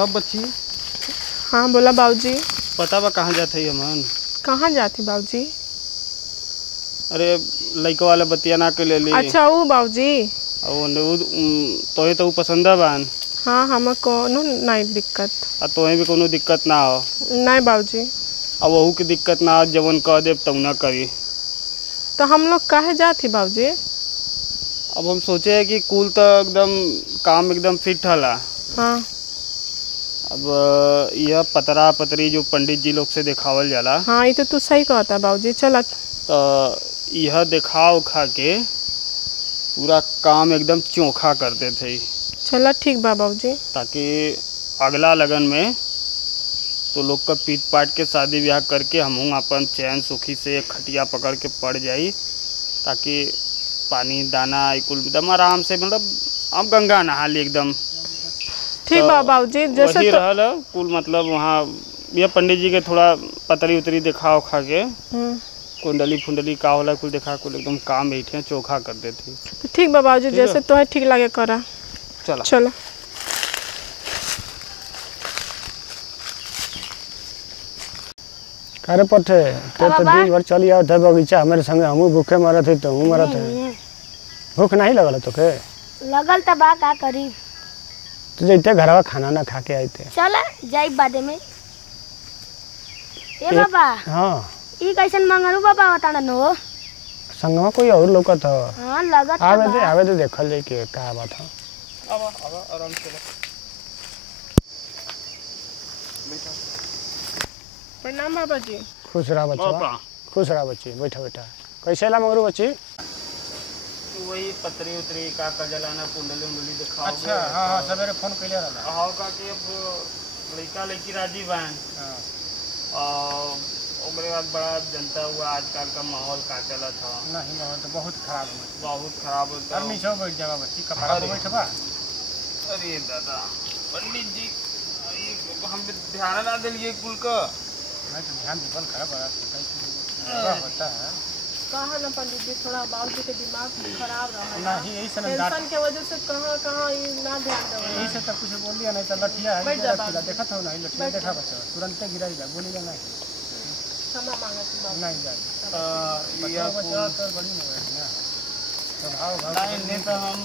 तब बच्ची। हाँ बोला बाबूजी। पता बा कहाँ जाते है हमन? कहाँ जाती बाबूजी? अरे लड़का वाला बतिया ना के ले ली। अच्छा वो बाबूजी। तोहे तो पसंद बान। हाँ हमें कोनो नहीं दिक्कत। तोहे भी कोनो दिक्कत ना हो? नहीं बाबूजी। अब वहू की दिक्कत ना हो, जवन कह देव तब ना करी। तो हम लोग काहे जाती बाबूजी? अब हम सोचे है कि कुल तो एकदम काम एकदम फिट हला। हाँ। अब यह पतरा पतरी जो पंडित जी लोग से दिखावल जाला। हाँ ये तो तू सही कहता बाबूजी। चल तो यह दिखा उखा के पूरा काम एकदम चोखा करते थे। चला ठीक बा बाबूजी। ताकि अगला लगन में तो लोग का पीट पाट के शादी ब्याह करके हम अपन चैन सुखी से एक खटिया पकड़ के पड़ जाई, ताकि पानी दाना कुल एकदम आराम से, मतलब हम गंगा नहा ली एकदम। ठीक बा बाबूजी। जैसे वही तो रहल कुल, मतलब वहाँ यह पंडित जी के थोड़ा पतरी उतरी दिखा उखा के कुंडली फुंडली का होला कुल दिखा कुल एकदम काम बैठे चोखा कर देते। तो ठीक बा बाबूजी, जैसे तो है ठीक लगे करा। चला चलो। अरे पठे तो दिन भर चली आओ थे बगीचा हमारे संगे, हमू भूखे मरत है तो मरत है। भूख नहीं लगल तो के? लगल त बा, का करी। तो जैते घरवा खाना ना खा के आई थे। चल जाई बादे में। ए बाबा। हाँ ई कैसन मंगरू बाबा बताड़न हो? संगवा कोई और लोकत हो? हां लगत आवे दे देखल ले के का बात है। अब आराम से प्रणाम बाबा जी। खुश रहा बच्चा, खुश रहा बच्ची। बैठा बैठा। कैसे ला मगरू बच्ची? वही पतरी उतरी का जलाना कुंडली उंडली दिखाओ। अच्छा हाँ हाँ सवेरे फोन कैले रहला। हां का के अब लड़का लड़की राजी बान। हां और ओकरे बाद बड़ा जनता हुआ आजकल का माहौल का चला था। नहीं माहौल तो बहुत खराब है, बहुत खराब होता है। नीचे बैठ जावा बच्ची, कपड़ा पे बैठबा। अरे दादा पंडित जी हम ध्यान ना दिलिए कुल का। मैं तो ध्यान दीपल खराब होता है। कहा ना पंडित जी, थोड़ा बाबूजी के दिमाग खराब रहा है। नहीं यही से टेंशन के वजह से कहाँ ये ना ध्यान दे। यही से तो कुछ बोल दिया, नहीं तो लठिया है। बैठ जा। देखा था नहीं लठिया देखा बच्चा तुरंत गिरा जा, बोली जा नहीं क्षमा मांगती बाबू। नहीं जाए ये बच्चा तो बड़ी नहीं है ना। नहीं तो हम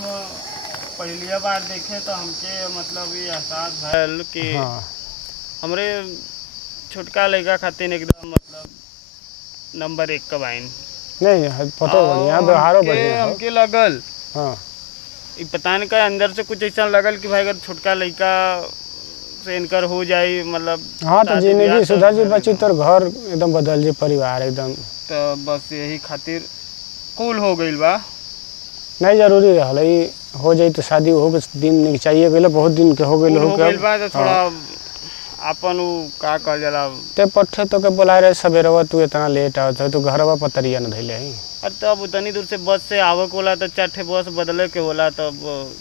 पहली बार देखे तो हमके मतलब ये एहसास भल कि हमरे छोटका लड़का खातिर एकदम मतलब नंबर 1 का बाइन। नहीं फोटो बढ़िया, व्यवहारो बढ़िया हमके लगल। हाँ ये पता नहीं का अंदर से कुछ ऐसा लगल कि भाई अगर छोटका लड़का से इनकर हो जाए, मतलब हाँ तो जिंदगी सुधर जी बच्ची, तोर घर एकदम बदल जी, परिवार एकदम। तो बस यही खातिर कूल हो गई बा। नहीं जरूरी रहल हो जाए तो शादी हो दिन चाहिए गए, बहुत दिन के हो गए तो थोड़ा अपन का कर जला ते पट्ठे तो के बोला रहे सवेरवा तू इतना लेट आवत है तो घरवा पतरिया न धइले ही। अरे तब उतनी दूर से बस से आवक होला तो 4 बस बदले के होला, तब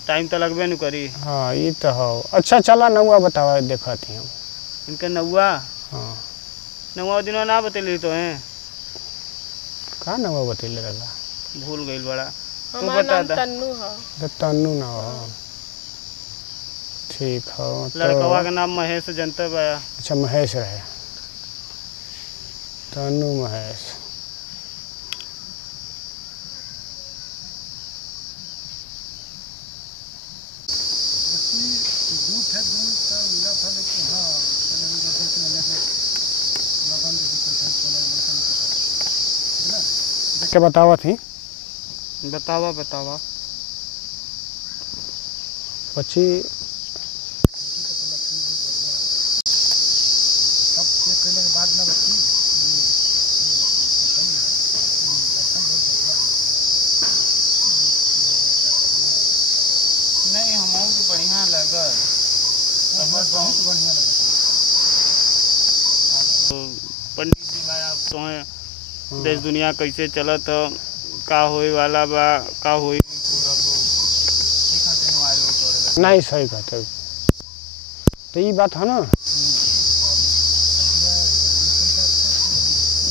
टाइम तो लगबे न करी। हाँ ये तो हो। अच्छा चला नौवा बतावा देखत ही हम इनका नौवा। हाँ नौवा दिन ना बतेली तो हैं का नौवा बतेले रहला, भूल गइल बड़ा। तू बता दे। तन्नू हो। तो तन्नू ना हो। ठीक हो। लड़कवा का नाम महेश जनता बा। अच्छा महेश रहे, तन्नू महेश। क्या बतावा थी? बतावा बतावा बच्ची। नहीं हमों की बढ़िया लगल, बहुत बढ़िया लगल। पंडित जी भाई आप तो देश दुनिया कैसे चलत का होए वाला बा का होई नहीं सही कहते तो ये बात है ना।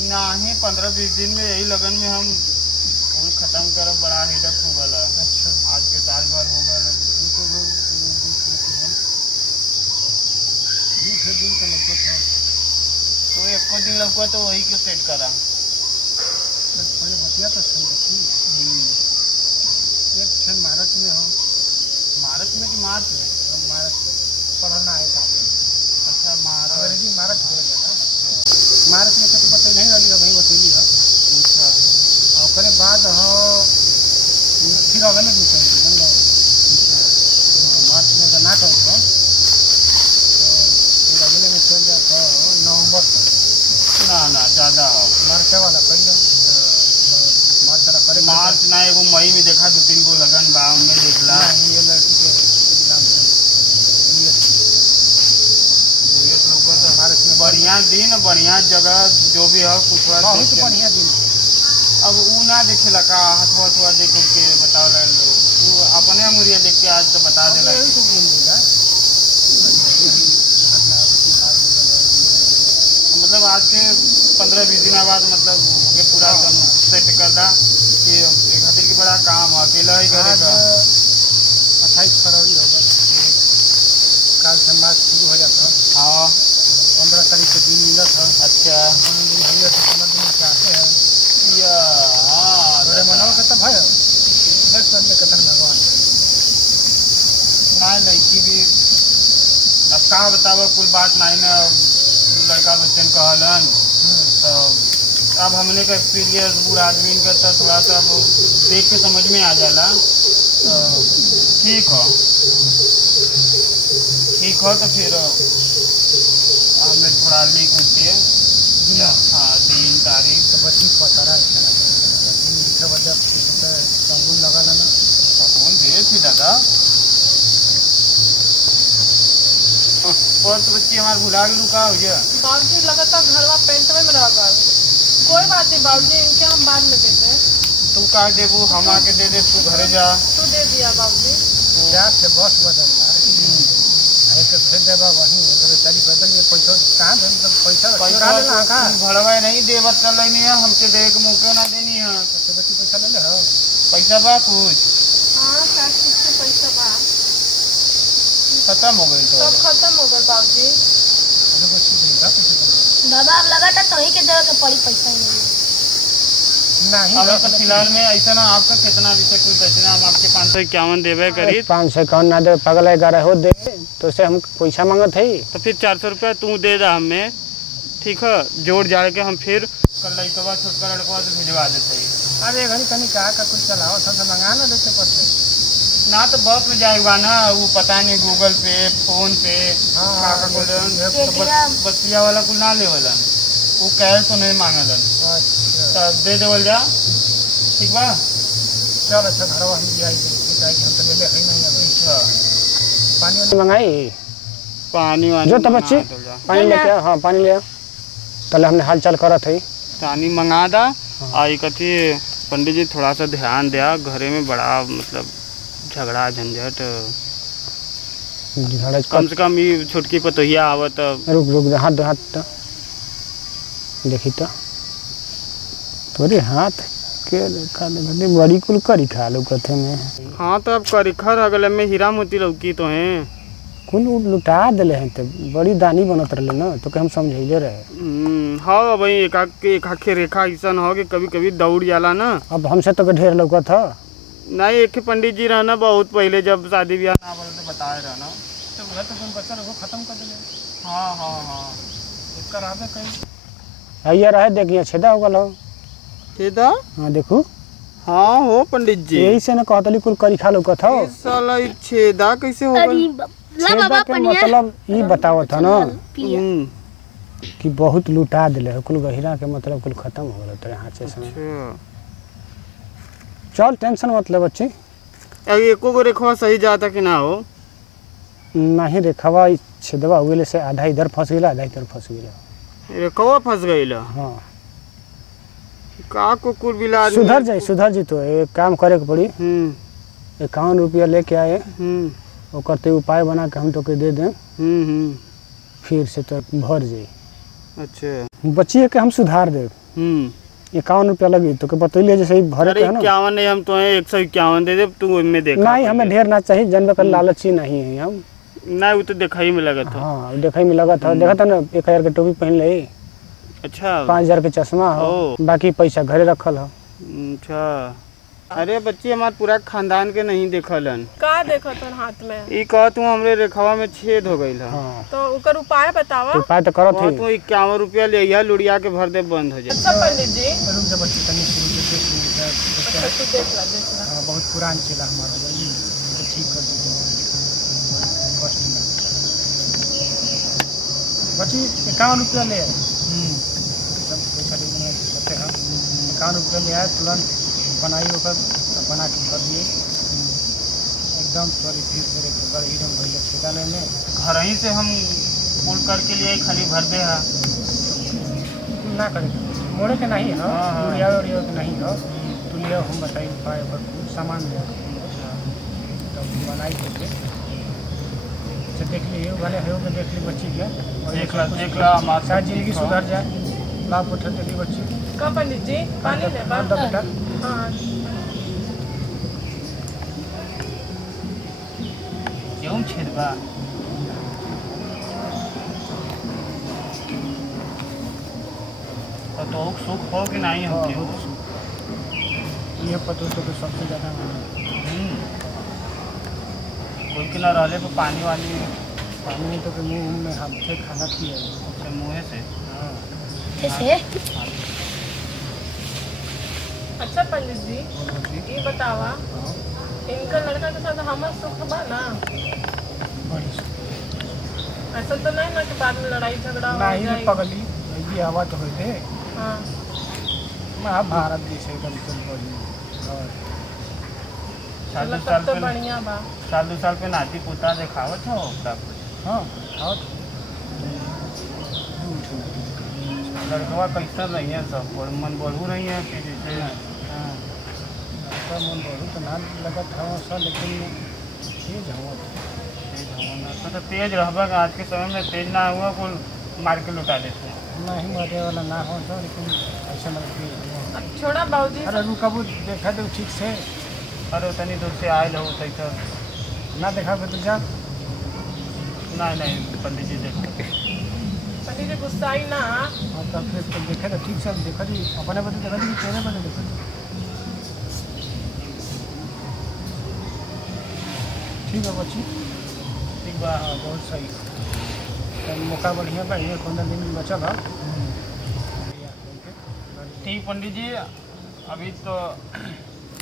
नहीं 15-20 दिन में यही लगन में हम खत्म करब, बड़ा हिडक हो गला। अच्छा आज के साल भर हो गल। तो एक को दिन लौका तो वही के सेट करा। पहले बतिया तो सही रखी। एक क्षण मार्च में हो। मार्च में कि मार्च में? मार्च में पढ़ना है काम। अच्छा मार्च अंग्रेजी मार्च बोले ना। मार्च में तो बता नहीं रही है, वही बतैली है। अच्छा और करे बाद हो फिर अगले दिन कहेंगे जान लो। मार्च में अगर ना करो तो फिर अगले में चल जाता नवंबर तक। ना ज़्यादा हो। मार्च वाला कही मार्च वाला करे। मार्च ना एगो मई में देखा 2-3 गो लगन बा उनमें देखला। ये लड़की के नाम से मार्च में बढ़िया दिन बढ़िया जगह जो भी हो कुछ बहुत बढ़िया दिन। अब ऊ ना देखेला का हथवा देख के बताओ तू अपने मुरिया देख के आज तो बता देला। मतलब आज के 15-20 दिन बाद मतलब होके पूरा सेट कर दा कि एक खातिर की बड़ा काम है अकेला ही घरे का। 28 फरवरी होगा। काल से मार्च शुरू हो जाता। हाँ 15 तारीख के दिन मिला था। अच्छा 15 दिन भैया तो 15 दिन चाहते हैं या हाँ बड़े मनाओ का तब है देख कर ले कतन भगवान नहीं की भी अब कहाँ बताओ कुल बात नहीं ना लड़का बच्चन कहलन। तो अब हमने का एक्सपीरियंस बूढ़ा आदमी का तो थोड़ा सा अब देख के समझ में आ जाला। तो ठीक हो तो फिर हमने थोड़ा लिख उठ के हाँ दिन तारीख तो बच्ची पता रहा है दिन लिखे वजह संगुन लगा ना कौन दे थी दादा और तो बच्ची हमारे भुला गलू का हो गया। बाबूजी लगातार घरवा पेंट में रह गए। कोई बात नहीं बाबूजी, इनके हम बाद में देते हैं। तू का देबू हम आके दे दे, तू घरे जा। तू दे दिया बाबूजी। क्या से बस बदलना है तो भेज देबा वहीं तो सारी बदल ये पैसा कहां है मतलब पैसा चुरा लेना का भड़वा नहीं देवत चल नहीं है हमके दे के मौके ना देनी है। तो बच्ची पैसा ले ले हो पैसा बा कुछ हाँ 60 से पैसा बा खत्म हो गई तो सब खत्म हो गए बाबूजी। अरे बच्ची देगा पैसा बाबा अब लगा था तो ही के देवे के पड़ी पैसा ही नहीं। नहीं अभी तो फिलहाल में ऐसा ना आपका कितना अभी तक कुछ बचना हम आपके 551 देवे करी 551 ना दे पगल 11 हो दे तो से हम पैसा मांगत है तो फिर 400 रुपया तू दे दा हमें। ठीक है जोड़ जाड़ के हम फिर कल लड़का छोटका लड़का से भिजवा देते ही। अरे घड़ी कहीं कहा का कुछ चलाओ था तो मंगा ना देते पड़ते ना तो बस में जाएगा ना वो पता नहीं गूगल पे फोन पे हाँ, बसिया वाला कुल ना ले वाला वो कैश तो नहीं मांगलन अच्छा तो दे देवल जा ठीक बा। चल अच्छा घर हम जाई हम तो ले ले है नहीं अभी पानी वानी मंगाई पानी वानी जो तब बच्ची पानी लेके आ हाँ पानी ले आ कल हमने हाल चाल करा था पानी मंगा दा। आई कथी पंडित जी थोड़ा सा ध्यान दिया घरे में बड़ा मतलब झगड़ा झंझट कम से कम ये छोटकी पतोहिया आवत। रुक रुक हाथ हाथ देखी तो तोरे हाथ के देखा दे बड़ी कुल करी खा लो कथे में। हाँ तो अब करिखर अगले में हीरा मोती लौकी तो हैं कुल लुटा दिले हैं तो बड़ी दानी बनत रहे ना तो हम समझैले रहे। हाँ भाई एक आख रेखा ऐसा हो कि कभी कभी दौड़ जाला ना। अब हमसे तो ढेर लौका था नहीं एक पंडित जी रहना बहुत पहले जब शादी ब्याह ना बोले तो बताए रहना तो वह तो बच्चा लोग खत्म कर दिले। हाँ हाँ हाँ इसका राबे कहीं आइए रहे देखिए छेदा हो गल छेदा हाँ देखो हाँ हो पंडित जी यही से ना कहतली कुल करी खा लौका था साला छेदा कैसे हो गया। छेदा के मतलब ये बताओ था ना कि बहुत लुटा दिले कुल गहिरा के मतलब कुल खत्म हो गया तेरे हाथ से समय। चल टेंशन मत ले बच्ची एको गो रेखवा सही जाता कि ना हो नहीं रेखवा छेदवा हुए से आधा इधर फंस गया आधा इधर फंस गया रेखवा फंस गई हाँ का कुकुर बिला सुधर जी तो एक काम करे के पड़ी 51 रुपया लेके आए और करते उपाय बना के हम तो के दे दें फिर से तो भर जाए। अच्छा बच्ची के हम सुधार दे 51 रुपया लगी तो के बतैलिए जैसे ही भरे के है ना 51 नहीं हम तो 151 दे दे तू इनमें देख नहीं हमें ढेर ना चाहिए जनबे कर लालची नहीं है हम नहीं वो तो दिखाई में लगा था। हाँ दिखाई में लगा था देखा था ना 1000 के टोपी पहन ले अच्छा 5000 के चश्मा हो, बाकी पैसा घरे रखल हो। अच्छा अरे बच्ची हमार पूरा खानदान के नहीं देखलन। का देखत हन हाथ में? ई कह तू हमरे रेखवा में छेद हो गइल है। हाँ तो ओकर उपाय बतावा। तो उपाय तो करत कह ही। तू 51 रुपया ले आइया, लुड़िया के भर दे बंद हो जाए। अच्छा पंडित जी, रुक जा बच्ची तनी शुरू से देख ली। अच्छा तू देख ला देख ला। हां बहुत पुरान चला हमारा, जल्दी तो ठीक कर दीजिए। कष्ट ना बच्ची 51 रुपया ले आए। सब पैसा दे देना सकते हैं। 51 रुपया ले आए, तुरंत बनाई होकर बना के कर दिए एकदम। सॉरी फिर मेरे घर ही हम भैया ठेकाने में घर ही से हम पुल करके लिए खाली भर दे है ना करे मोड़े के नहीं हो, हाँ। उड़िया उड़िया के नहीं हो। तो लिया हम बताई पाए पर कुछ सामान ले तो बनाई करके अच्छा देख लिए वाले हो के देख ली बच्ची के और देख ला हमारे शायद जिंदगी सुधर जाए। लाभ उठा देगी बच्ची। का पंडित जी पानी ले बा। बेटा हां क्यों छेद बा? तो सुख हो कि नहीं हो? ये पतो तो सबसे ज़्यादा कोई के ना रहले तो पानी वानी पानी तो के मुंह में हाथ से खाना पिए से मुँह से। हाँ कैसे? अच्छा पंडित जी ये बतावा, इनका लड़का के साथ हमर सुख बा ना? बड़ी ऐसा तो नहीं ना कि बाद में लड़ाई झगड़ा हो नहीं जाए? पगली ये हवा तो होते हाँ महाभारत देश एकदम चल पड़ी। और साल चलो दो साल तब तो पे बढ़िया बा। साल 2 साल पे नाती पोता देखावत हो सब कुछ। हाँ और लड़कवा कैसा रही है सब और मन बढ़ू रही है कि जैसे हाँ तो मन बहुत तो ना लगत हवा सा, लेकिन तेज हवा तेज होना तो तेज रहबा का आज के समय में तेज ना हुआ कुल मार के लुटा देते हैं। नहीं मरे वाला ना हो तो, लेकिन ऐसा लगती है। अब छोड़ा बाबूजी। अरे रुकबू देखा दो ठीक से अरे उतनी दूर से आए हो तैसा ना देखा तो जा। नहीं पंडित जी देखो पंडित जी गुस्साई ना। और तब फिर तो देखे तो ठीक से देखा जी अपने बदले देखा जी तेरे बदले देखा जी। ठीक है बच्ची ठीक बा। हाँ बहुत सही। तो मौका बढ़िया बा, 15 दिन बचल है। ठीक पंडित जी, अभी तो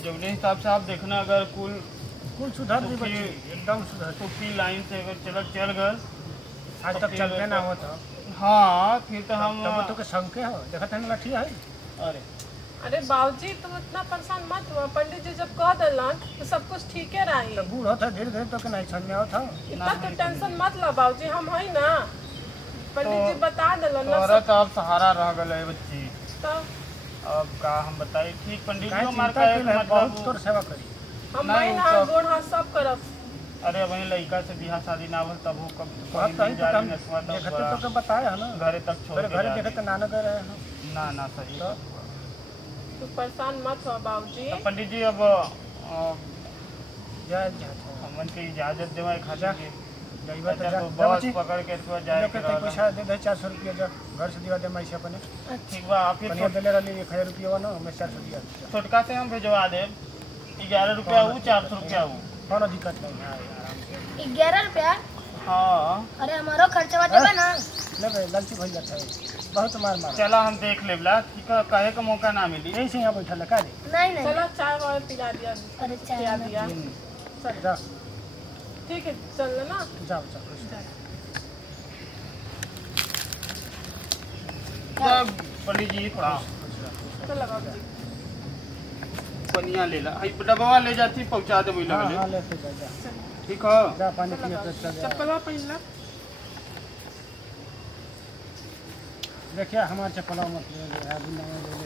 जवने हिसाब से आप देखना अगर कुल सुधर भी बच्ची एकदम सुधर। सुखी लाइन से अगर चल गए आज तक चलते ना हो तो हाँ फिर तो हम तब तो के संके हो देखा था लठी है। अरे बाबूजी तुम इतना परेशान मत हुआ, पंडित जी जब कह दिलन तो सब कुछ ठीक है रही। तो बूढ़ होता धीरे धीरे तो के नहीं समझ में आवत था। इतना तो टेंशन मत लो बाबूजी, हम है ना। पंडित जी बता दिलन ना तोरा सब। तो अब सहारा रह गए बच्ची। तो अब का हम बताइए। ठीक पंडित जी काहे हमारे चिंता का कइले है, बहुत तोर मतलब सेवा करी। हम नहीं, है ना वो तो- गोड़ हाथ सब करब। अरे वही लड़का से बिहार शादी ना हो तब वो कब बात कहीं तो हम नसवा देखते तब तो के बताया है ना। घरे तक छोड़ तेरे के घरे जा देखते दी। नाना कह रहे हैं। ना सही तो? तू परेशान मत हो बाबूजी। तो पंडित जी अब जय जाता हमन के इजाजत देवा खाजा के जाइबा तो अच्छा, जा तो जा बस बच्ची। पकड़ के तो जाए लोग के तो पैसा दे दे 400 रुपया जा घर से दिवा दे मैं से अपने ठीक बा। आप कनिया देले रहली 1000 रुपया ना मैं 400 दिया। छोटका से हम भेजवा दे 11 रुपया हूँ 400 रुपया हूँ। कोनो दिक्कत नहीं है आराम से 11 रुपया? हाँ अरे हमारो खर्चवा देबे ना। लेबे गलती भइल जाता है बहुत मार चला हम देख लेबला ठीक है, कहे का मौका ना मिली। यही से यहाँ बैठल है का रे नहीं नहीं। चलो चाय वाय पिला दिया। अरे चाय पिला ना। दिया। जा ठीक है चल ना। जाओ तब पंडित जी थोड़ा चलो बाबूजी। पनिया ले ला डबवा ले जाती पहुँचा दे वही हाँ लगे हाँ लेते जा जा ठीक है। जा पानी पिए तो चल जा। चप्पलवा पहनला। देखिए हमारे चप्पलों मत ले ले अभी नए ले ले।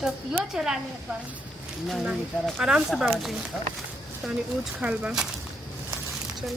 तो पियो चला ले पर। नहीं बेचारा आराम से बाबूजी। तनी ऊंच खाल बा। चल